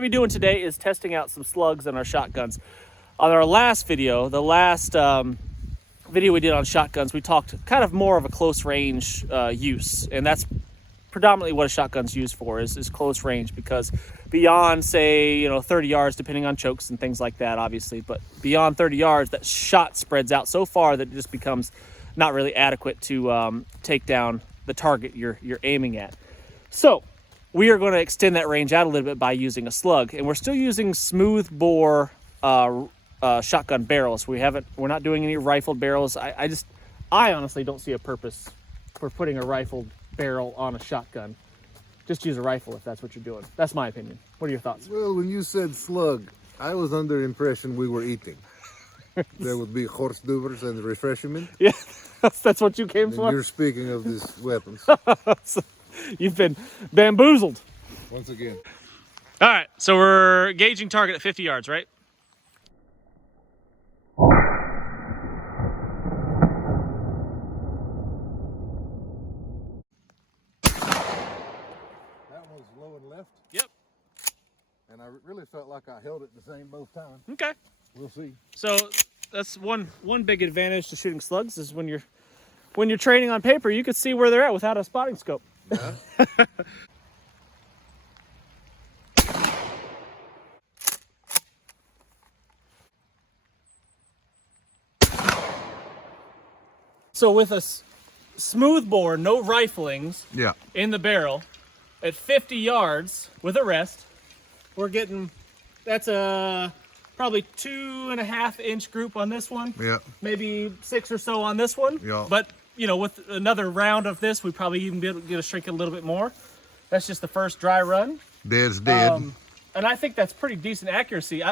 going to be doing today is testing out some slugs on our shotguns. On our last video, the last video we did on shotguns, we talked kind of more of a close range use, and that's predominantly what a shotgun's used for is close range, because beyond, say, 30 yards, depending on chokes and things like that, obviously, but beyond 30 yards, that shot spreads out so far that it just becomes not really adequate to take down the target you're aiming at. So we are going to extend that range out a little bit by using a slug, and we're still using smooth bore shotgun barrels. We're not doing any rifled barrels. I honestly don't see a purpose for putting a rifled barrel on a shotgun. Just use a rifle if that's what you're doing. That's my opinion. What are your thoughts? Well, when you said slug, I was under the impression we were eating. There would be horseduvers and refreshment. Yeah, that's what you came and for? You're speaking of these weapons. You've been bamboozled. Once again. All right, so we're gauging target at 50 yards, right? Low and left. Yep. And I really felt like I held it the same both times. Okay. We'll see. So that's one big advantage to shooting slugs is when you're training on paper, you can see where they're at without a spotting scope. Yeah. So with a smooth bore, no riflings, Yeah. in the barrel, at 50 yards with a rest, we're getting, that's a probably 2.5 inch group on this one. Yeah. Maybe 6 or so on this one. Yeah. But with another round of this, we probably even be able to get a shrink a little bit more. That's just the first dry run. Dead's dead. And I think that's pretty decent accuracy.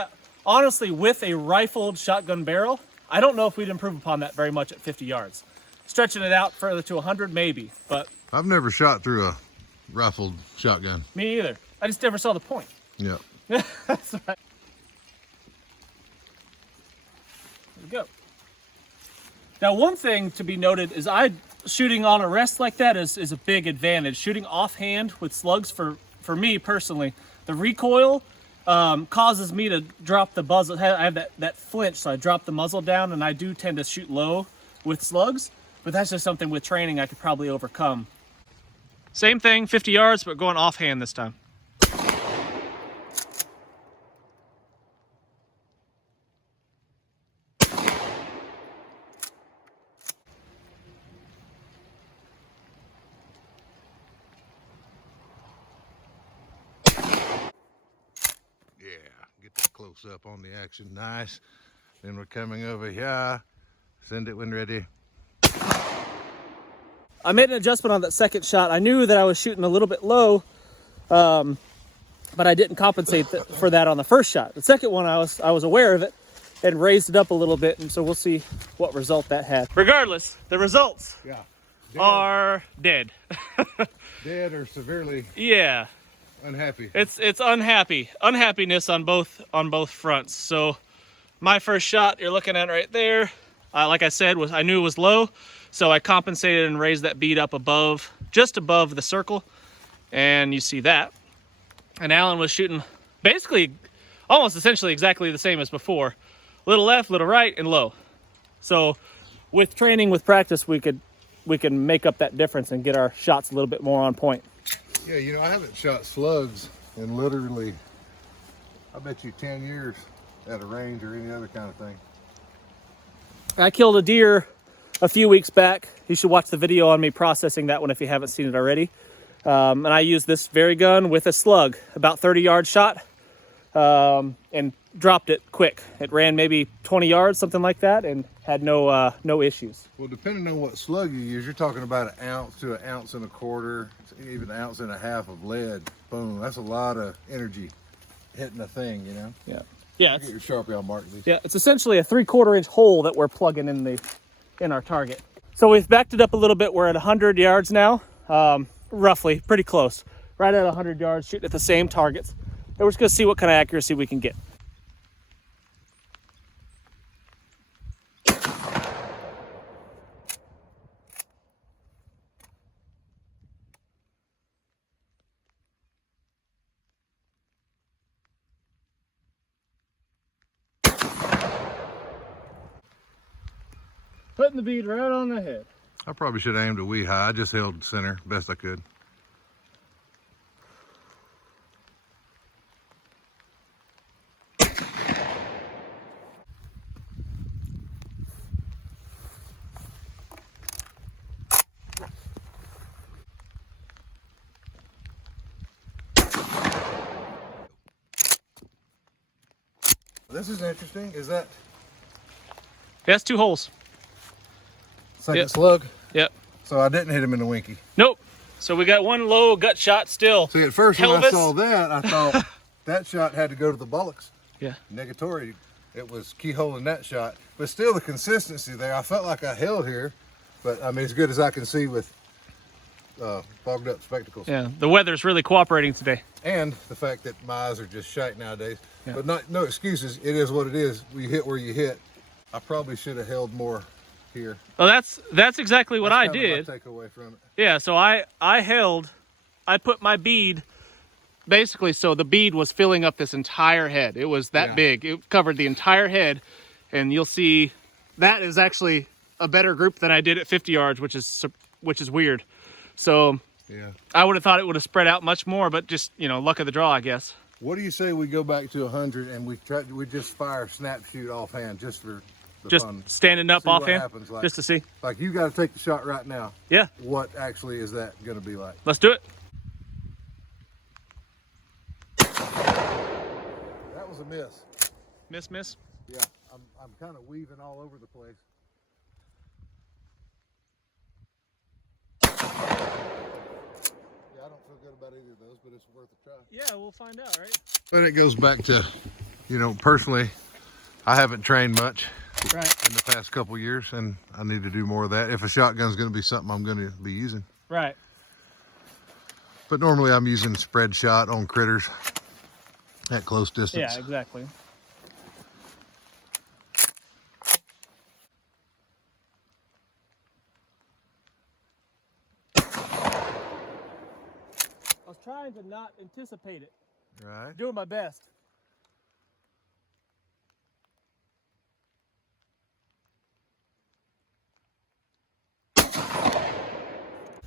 Honestly, with a rifled shotgun barrel, I don't know if we'd improve upon that very much at 50 yards. Stretching it out further to 100, maybe, but I've never shot through a rifled shotgun. me either. I just never saw the point. Yeah. That's right. There we go. Now, one thing to be noted is shooting on a rest like that is a big advantage. Shooting offhand with slugs, for me personally, the recoil causes me to drop the muzzle. I have that flinch, so I drop the muzzle down, and I do tend to shoot low with slugs, but that's just something with training I could probably overcome. Same thing, 50 yards, but going offhand this time. Get that close up on the action. Nice. Then we're coming over here. Send it when ready. I made an adjustment on that second shot. I knew that I was shooting a little bit low, but I didn't compensate for that on the first shot. The second one, I was aware of it and raised it up a little bit, and so we'll see what result that had. Regardless, the results are dead. Dead or severely unhappy. It's unhappiness on both fronts. So my first shot you're looking at right there, like I said, I knew it was low, so I compensated and raised that bead up just above the circle, and you see that. And Alan was shooting basically almost essentially exactly the same as before. Little left, little right, and low. So with training, with practice, we can make up that difference and get our shots a little bit more on point. Yeah, I haven't shot slugs in literally, I bet you 10 years at a range or any other kind of thing. I killed a deer a few weeks back. You should watch the video on me processing that one if you haven't seen it already. And I used this very gun with a slug, about 30-yard shot, and dropped it quick. It ran maybe 20 yards, something like that, and had no issues. Well, depending on what slug you use, you're talking about 1 ounce to 1.25 ounces, even 1.5 ounces of lead. Boom, that's a lot of energy hitting a thing, Yeah. Get your Sharpie, I'll mark these. Yeah, it's essentially a 3/4 inch hole that we're plugging in our target. So we've backed it up a little bit. We're at 100 yards now, roughly, pretty close. Right at 100 yards, shooting at the same targets. And we're just gonna see what kind of accuracy we can get. Putting the bead right on the head. I probably should have aimed a wee high. I just held center best I could. This is interesting. Is that That's 2 holes. second Yep. slug? Yep. So I didn't hit him in the winky. Nope. So we got 1 low gut shot still. See, at first when I Pelvis. saw that, I thought that shot had to go to the bullocks. Yeah. Negatory. It was keyholing that shot, but still the consistency there. I felt like I held here, but I mean, as good as I can see with fogged up spectacles. Yeah. The weather's really cooperating today. And the fact that my eyes are just shite nowadays. Yeah. But no excuses. It is what it is. You hit where you hit. I probably should have held more here. Oh, that's exactly what I That's did. kind of my takeaway from it. Yeah, so I put my bead basically so the bead was filling up this entire head. It was that Yeah. big. It covered the entire head, and you'll see that is actually a better group than I did at 50 yards, which is weird. So Yeah. I would have thought it would have spread out much more, but just, you know, luck of the draw, I guess. What do you say we go back to 100 and we just fire snap shoot offhand just for the Just fun? standing up See what offhand, happens, like- just to see. Like you got to take the shot right now. Yeah, What actually is that going to be like? let's do it. That was a miss. Miss. Yeah, I'm kind of weaving all over the place. Yeah, I don't feel good about either of those, but it's worth a try. Yeah, we'll find out, right? But it goes back to, you know, personally, I haven't trained much Right, in the past couple years, and I need to do more of that. If a shotgun's going to be something I'm going to be using. right. But normally I'm using spread shot on critters at close distance. Yeah, exactly. I was trying to not anticipate it. Right. Doing my best.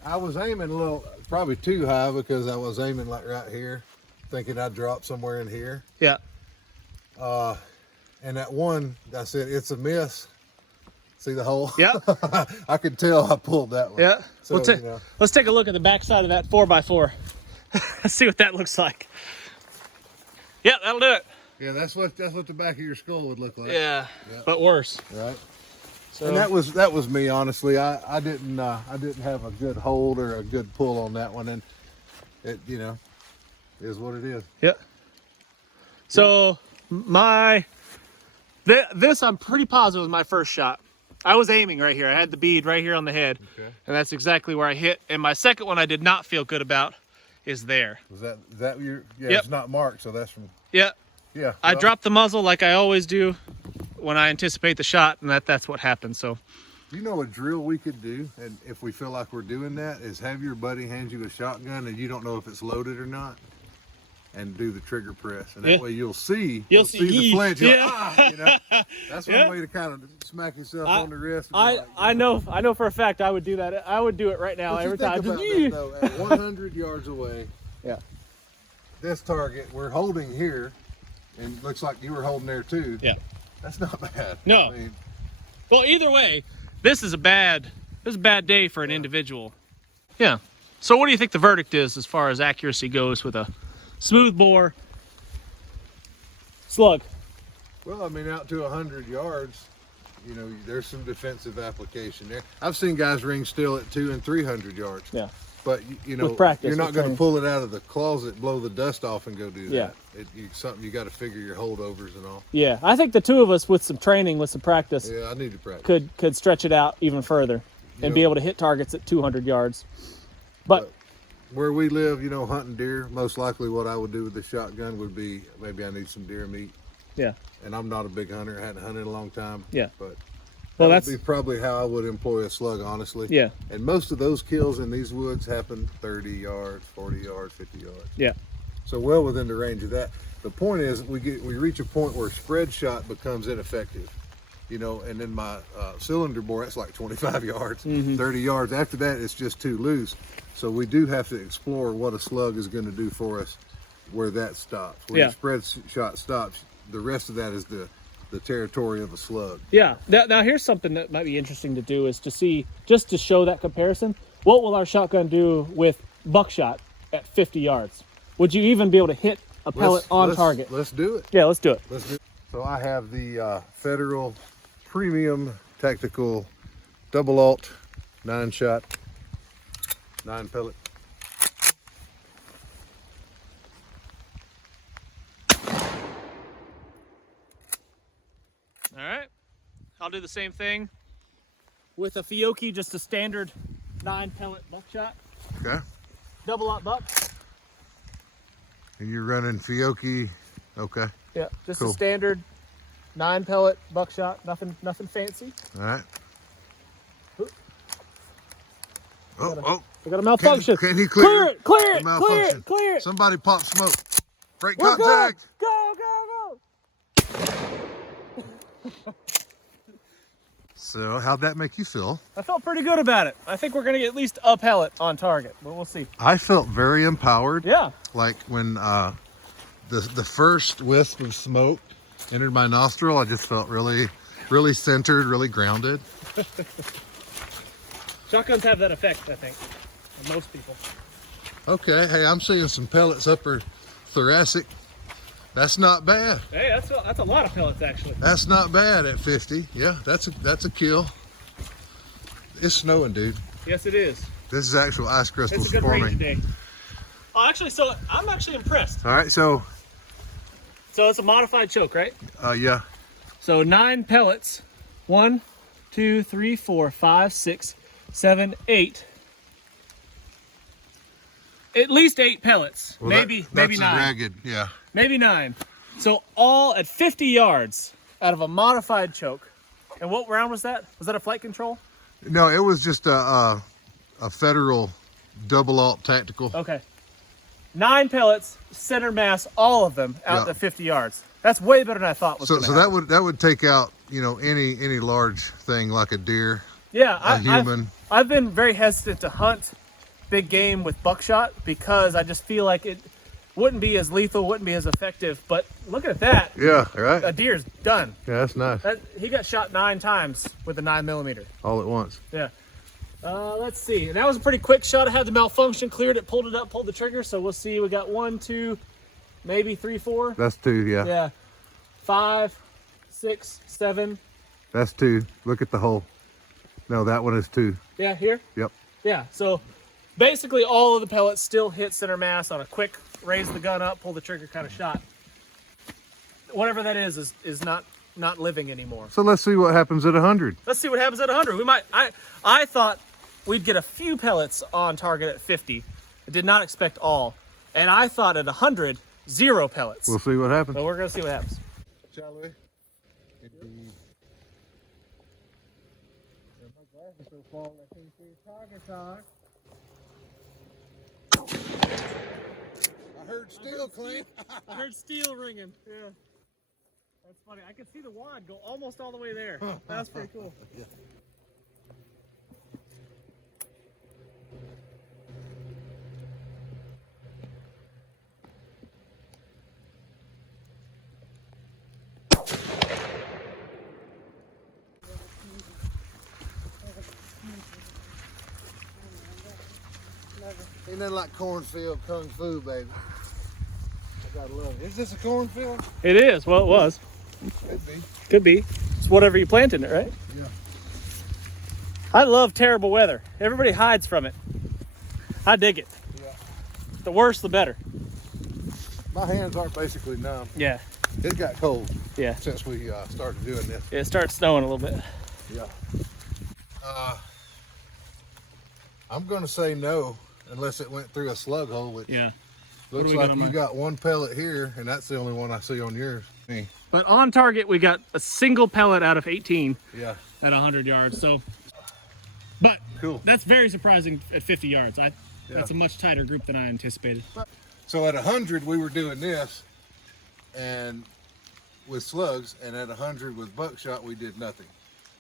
I was aiming a little, probably too high because I was aiming like right here, thinking I'd drop somewhere in here. Yeah. And that one, I said, it's a miss. See the hole? Yeah. I could tell I pulled that one. Yeah. So, Let's you know, let's take a look at the back side of that 4x4. Let's see what that looks like. Yeah, that'll do it. yeah, that's what the back of your skull would look like. Yeah. Yeah. But worse. Right. So And that was me, honestly. I didn't have a good hold or a good pull on that one, and it, you know, is what it is. yeah. So this I'm pretty positive was my first shot. I was aiming right here. I had the bead right here on the head. Okay. And that's exactly where I hit. And my second one I did not feel good about is there. Was that your? Yeah, Yep. it's not marked, so that's from. Yeah. Yeah. I well, dropped the muzzle like I always do when I anticipate the shot, and that's what happened. So You know a drill we could do, and if we feel like we're doing that, is have your buddy hand you a shotgun and you don't know if it's loaded or not, and do the trigger press, and that Yeah. way you'll see You'll see see. the flinch. You're Yeah. like, "Ah," you know? That's one Yeah. way to kind of smack yourself on the wrist. and be like, I know for a fact I would do that. I would do it right now But you every think time. about Just, that, though, at 100 yards away, yeah. this target we're holding here, and looks like you were holding there too. Yeah. That's not bad. No. I mean, Well, either way, this is a bad day for an individual. Yeah. So what do you think the verdict is as far as accuracy goes with a smooth bore slug? well, I mean, out to 100 yards, you know, there's some defensive application there. I've seen guys ring still at 200 and 300 yards. Yeah. But you know, With practice, you're not with going to training. pull it out of the closet, blow the dust off, and go do Yeah. that. It's something you got to figure your holdovers and all. Yeah. I think the two of us with some training, with some practice, Yeah, I need to practice. could stretch it out even further and Yeah. be able to hit targets at 200 yards. But Where we live, you know, hunting deer, most likely what I would do with the shotgun would be maybe I need some deer meat. yeah. And I'm not a big hunter. I hadn't hunted in a long time. Yeah. But Well, that that's would be probably how I would employ a slug, honestly. yeah. And most of those kills in these woods happen 30 yards, 40 yards, 50 yards. Yeah. So well within the range of that. The point is we reach a point where spread shot becomes ineffective you know, and then my cylinder bore, that's like 25 yards, Mm-hmm. 30 yards. After that, it's just too loose. So we do have to explore what a slug is going to do for us where that stops. Where Yeah. the spread shot stops, the rest of that is the territory of a slug. Yeah. Now here's something that might be interesting to do is to see, just to show that comparison, what will our shotgun do with buckshot at 50 yards? Would you even be able to hit a pellet on target? Let's do it. Yeah, let's do it. Let's do it. So I have the Federal Premium Tactical Double Alt 9-shot, 9 pellet. All right. I'll do the same thing with a Fiocchi, just a standard 9 pellet buckshot. Okay. Double aught buck. And you're running Fiocchi. Okay. Yeah, just Cool. a standard 9 pellet buckshot. Nothing fancy. All right. Oop. Oh, We got a malfunction. Can he Clear it, clear the it, malfunction? clear it. Somebody pop smoke. Break We're good. contact. Go. So how'd that make you feel? I felt pretty good about it. I think we're gonna get at least a pellet on target, but we'll see. I felt very empowered. Yeah. Like when the first wisp of smoke entered my nostril, I just felt really centered, really grounded. Shotguns have that effect, I think, on most people. Okay, hey, I'm seeing some pellets upper thoracic. That's not bad. Hey, that's a lot of pellets actually. That's not bad at 50. Yeah, that's a kill. It's snowing, dude. Yes, it is. This is actual ice crystals It's a good range forming. day. Oh, actually, so I'm actually impressed. All right, so So it's a modified choke, right? yeah, So 9 pellets. 1, 2, 3, 4, 5, 6, 7, 8. At least 8 pellets. well, maybe that's 9. a ragged, yeah. Maybe 9. So all at 50 yards out of a modified choke. And what round was that? Was that a flight control? No, it was just a Federal Double Alt Tactical. Okay. 9 pellets, center mass, all of them out Yeah. to 50 yards. That's way better than I thought was So gonna so happen. that would take out, you know, any large thing like a deer. Yeah, human. I've been very hesitant to hunt big game with buckshot because I just feel like it wouldn't be as lethal, wouldn't be as effective. But look at that. Yeah, right. A deer's done. Yeah, that's nice. He got shot 9 times with a 9mm. All at once. Yeah. Let's see. That was a pretty quick shot. I had the malfunction, cleared it, pulled it up, pulled the trigger. So we'll see. We got 1, 2, maybe 3, 4. That's 2, yeah. Yeah. 5, 6, 7. That's 2. Look at the hole. No, that one is 2. Yeah, here. Yep. Yeah. So basically, all of the pellets still hit center mass on a quick raise the gun up, pull the trigger kind of shot. Whatever that is not living anymore. So let's see what happens at 100. Let's see what happens at 100. We might. I thought we'd get a few pellets on target at 50. I did not expect all, and I thought at 100, 0 pellets. We'll see what happens. So we're gonna see what happens. Shall we? I heard steel clean. I heard steel ringing. Yeah. That's funny. I could see the wad go almost all the way there. That's pretty cool. Yeah. Ain't nothing like cornfield kung fu, baby. I gotta love it. Is this a cornfield? It is. Well, it was. Could be. Could be. It's whatever you plant in it, right? Yeah. I love terrible weather. Everybody hides from it. I dig it. Yeah. The worse, the better. My hands are basically numb. Yeah. It got cold Yeah. since we started doing this. It starts snowing a little bit. Yeah. I'm gonna say no unless it went through a slug hole, which Yeah. looks we got like on you mine? got one pellet here, and that's the only one I see on yours. Me. But on target, we got a single pellet out of 18 Yeah. at 100 yards. So, but Cool. that's very surprising at 50 yards. That's a much tighter group than I anticipated. So at 100, we were doing this, and with slugs, and at 100 with buckshot, we did nothing.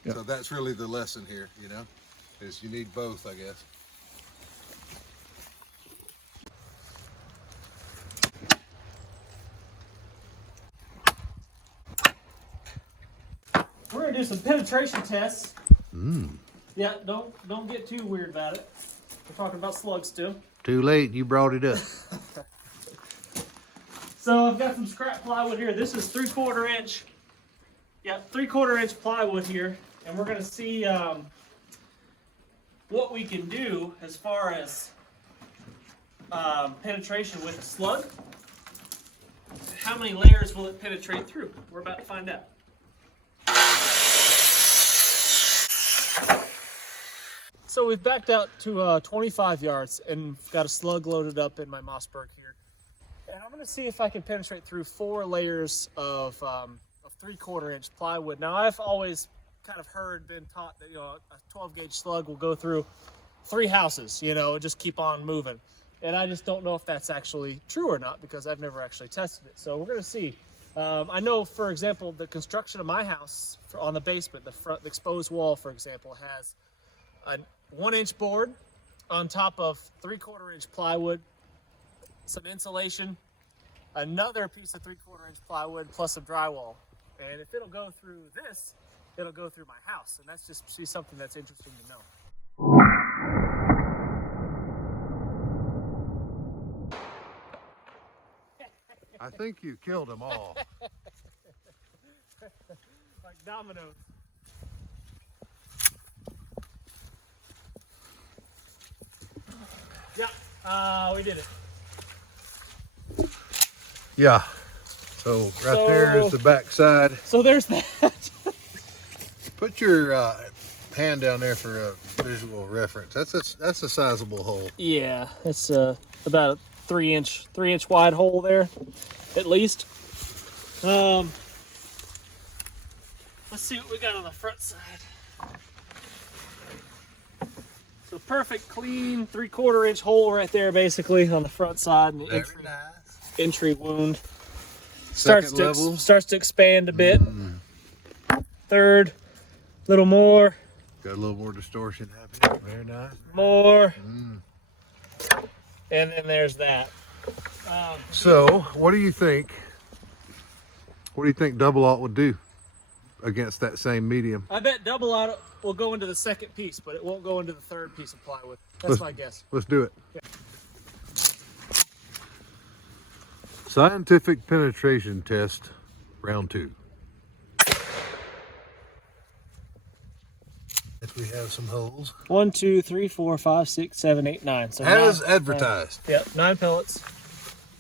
Yeah. So that's really the lesson here, you know, is you need both, I guess. We're gonna do some penetration tests. Yeah, don't get too weird about it. We're talking about slugs still. Too late, you brought it up. So I've got some scrap plywood here. This is 3/4 inch. Yeah, 3/4 inch plywood here, and we're gonna see what we can do as far as penetration with a slug. How many layers will it penetrate through? We're about to find out. So we've backed out to 25 yards and got a slug loaded up in my Mossberg here. And I'm gonna see if I can penetrate through 4 layers of 3/4 inch plywood. Now I've always kind of been taught that, you know, a 12 gauge slug will go through 3 houses, you know, just keep on moving. And I just don't know if that's actually true or not because I've never actually tested it. So we're gonna see. I know, for example, the construction of my house on the basement, the exposed wall, for example, has a 1 inch board on top of 3/4 inch plywood, some insulation, another piece of 3/4 inch plywood, plus some drywall. And if it'll go through this, it'll go through my house. And that's just something that's interesting to know. I think you killed them all. Like dominoes. Yeah, we did it. Yeah. So there is the back side. So there's that. Put your hand down there for a visual reference. That's a sizable hole. Yeah, it's about a 3 inch wide hole there, at least. Let's see what we got on the front side. So perfect, clean 3/4 inch hole right there, basically on the front side, and the entry wound. Starts to expand a bit. Third, little more. Got a little more distortion happening. Very nice. More. And then there's that. So, what do you think? What do you think double alt would do against that same medium? I bet double out will go into the second piece, but it won't go into the third piece of plywood. That's my guess. Let's do it. Yeah. Scientific penetration test, round 2. If we have some holes. 1, 2, 3, 4, 5, 6, 7, 8, 9. So as advertised. Yep, 9 pellets.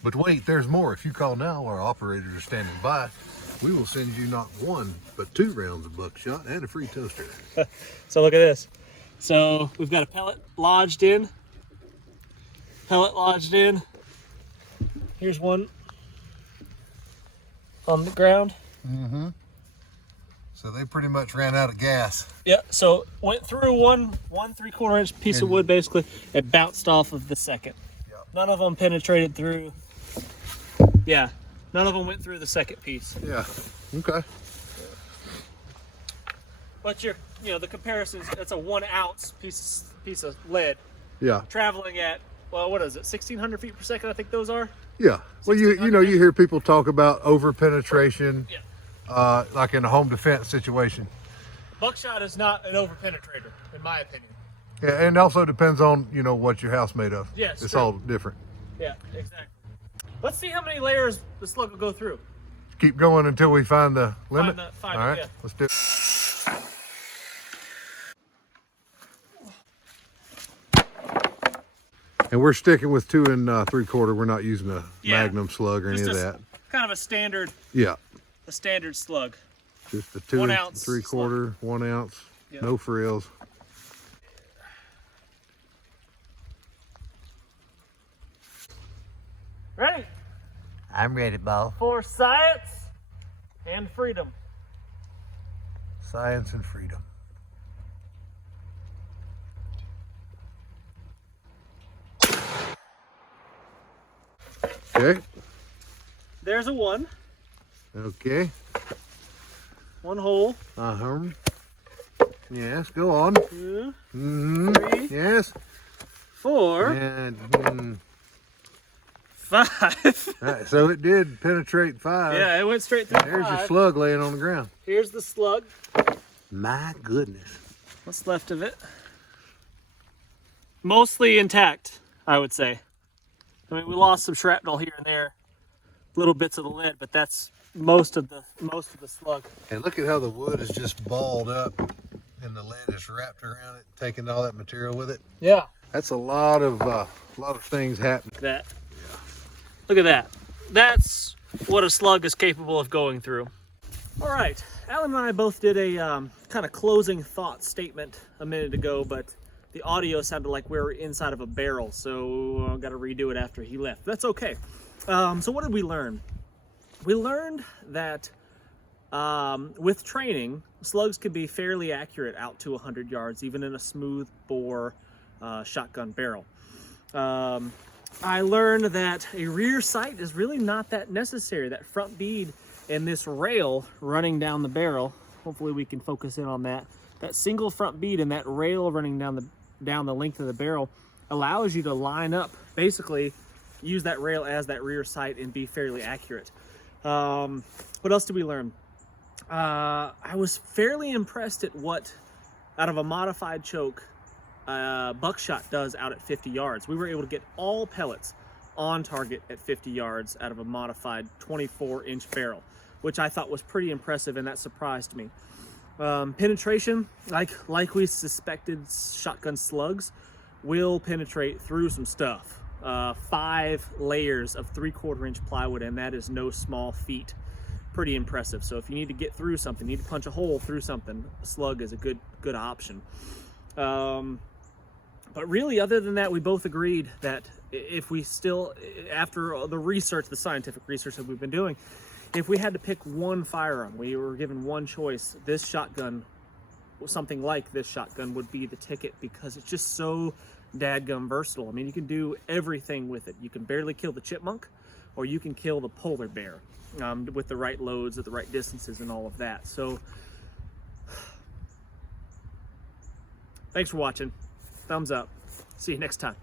But wait, there's more. If you call now, our operators are standing by. We will send you not 1, but 2 rounds of buckshot and a free toaster. So look at this. So we've got a pellet lodged in. Here's one on the ground. So they pretty much ran out of gas. Yeah, so went through one 3/4 inch piece of wood basically. It bounced off of the second. Yep. None of them penetrated through. Yeah, none of them went through the second piece. Yeah, okay. But the comparisons, it's a 1 ounce piece of lead. Yeah. Traveling at, well, what is it, 1,600 feet per second, I think those are? Yeah. Well, you hear people talk about over penetration. Yeah. Like in a home defense situation. Buckshot is not an over penetrator, in my opinion. Yeah, and also depends on, what your house made of. Yes, it's true. all different. Yeah, exactly. Let's see how many layers the slug will go through. Keep going until we find the limit. Find all right, yeah. let's do it. And we're sticking with 2 3/4. We're not using a Magnum slug or any of that. Kind of a standard. Yeah. A standard slug. Just a 2 1 ounce 3/4, 1 ounce, Yep. no frills. Ready? I'm ready, Bo. For science and freedom. Science and freedom. Okay. There's a 1. Okay. One hole. Yes, go on. 2, 3, Yes. 4, And 5. so it did penetrate 5. Yeah, it went straight through. There's 5. your slug laying on the ground. Here's the slug. My goodness. What's left of it? Mostly intact, I would say. I mean, we lost some shrapnel here and there, little bits of the lid, but that's most of the slug. And look at how the wood is just balled up and the lead is wrapped around it, taking all that material with it. Yeah. That's a lot of things happening. That. Look at that. That's what a slug is capable of going through. All right, Alan and I both did a kind of closing thought statement a minute ago, but the audio sounded like we were inside of a barrel, so I've got to redo it after he left. That's okay. So what did we learn? We learned that with training, slugs can be fairly accurate out to 100 yards, even in a smooth bore shotgun barrel. I learned that a rear sight is really not that necessary. That front bead and this rail running down the barrel, hopefully we can focus in on that. That single front bead and that rail running down the length of the barrel allows you to line up, basically use that rail as that rear sight and be fairly accurate. What else did we learn? I was fairly impressed at what, out of a modified choke, Buckshot does out at 50 yards. We were able to get all pellets on target at 50 yards out of a modified 24-inch barrel, which I thought was pretty impressive, and that surprised me. Penetration, like we suspected, shotgun slugs will penetrate through some stuff. 5 layers of 3/4 inch plywood, and that is no small feat. Pretty impressive. So if you need to get through something, need to punch a hole through something, a slug is a good option. But really, other than that, we both agreed that if we still, after the research, the scientific research that we've been doing, if we had to pick one firearm, we were given one choice, this shotgun, something like this shotgun would be the ticket, because it's just so dadgum versatile. I mean, you can do everything with it. You can barely kill the chipmunk, or you can kill the polar bear with the right loads at the right distances and all of that. So thanks for watching. Thumbs up. See you next time.